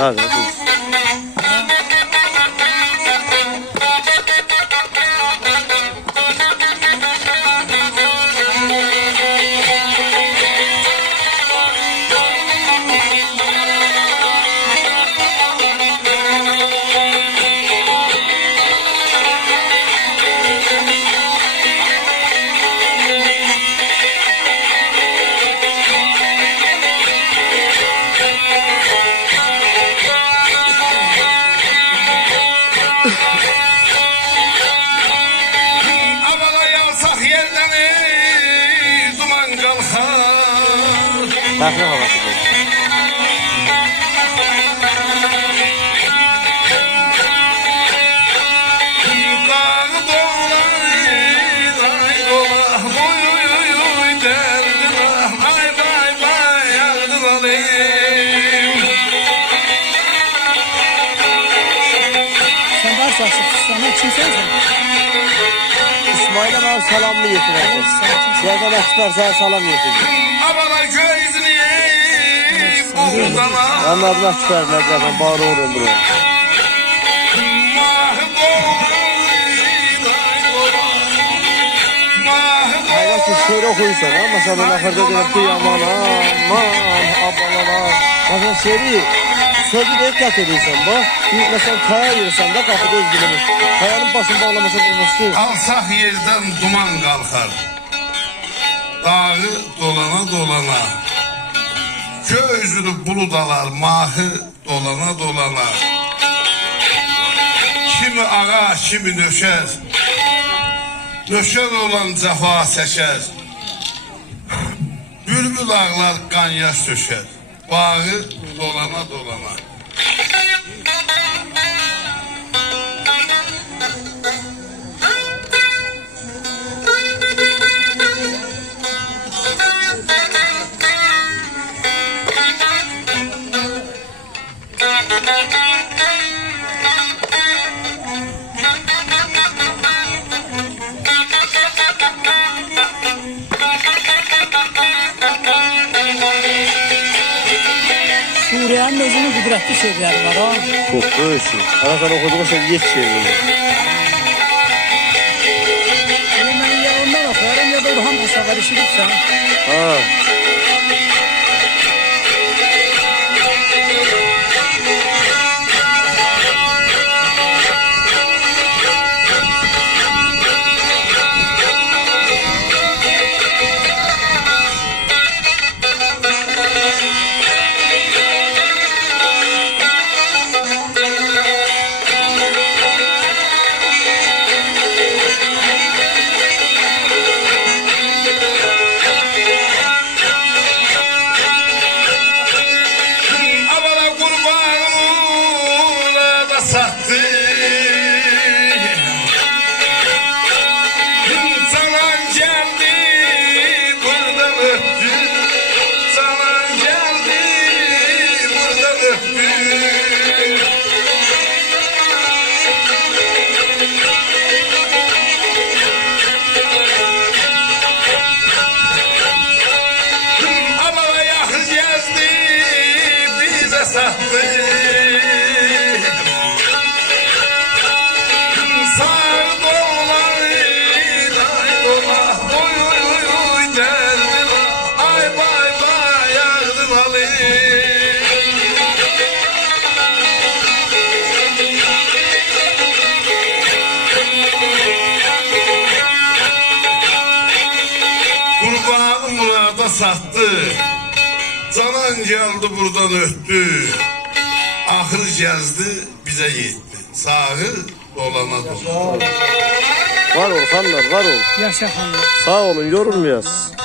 Hadi. Farklı havası bu. Sen varsa sana kimsen sen? İsmail'e bana salamını getirir. Yerden eksper sana salam getirir. Anladım eksper zaten bağırı oraya buraya. Hayır ki şöyle okuysan ama sen bana ahırda dedim ki aman ablalar. Bakın seri sözü de dikkat ediyorsan bak. Mesela kaya yürüsen de kapıda izgilenir. Kayanın başını bağlaması bulması. Alsaq yerdən duman qalxar. Dağı dolana dolana. Göy üzünü bulud alar, mahı dolana dolana. Kimi ağa, kimi nöşər. Nöşər olan cəfa çəkər. Bülbül ağlar, qan yaş döşər. Bağı dolana dolana. Suriye'nin özünün kudretli şeyleri var ha. Çok böyle şey. Ana sen okuduğun şey yet şey. Ben ya ondan okuyorum ya da Orhan Paşa var işitipsen. Ha. Kurbanı murada sattı. Canan geldi buradan öttü. Ahır gezdi bize yetti. Sağı dolana dolana. Var ol hanlar var ol. Yaşa hanım. Sağ olun yorulmayasın.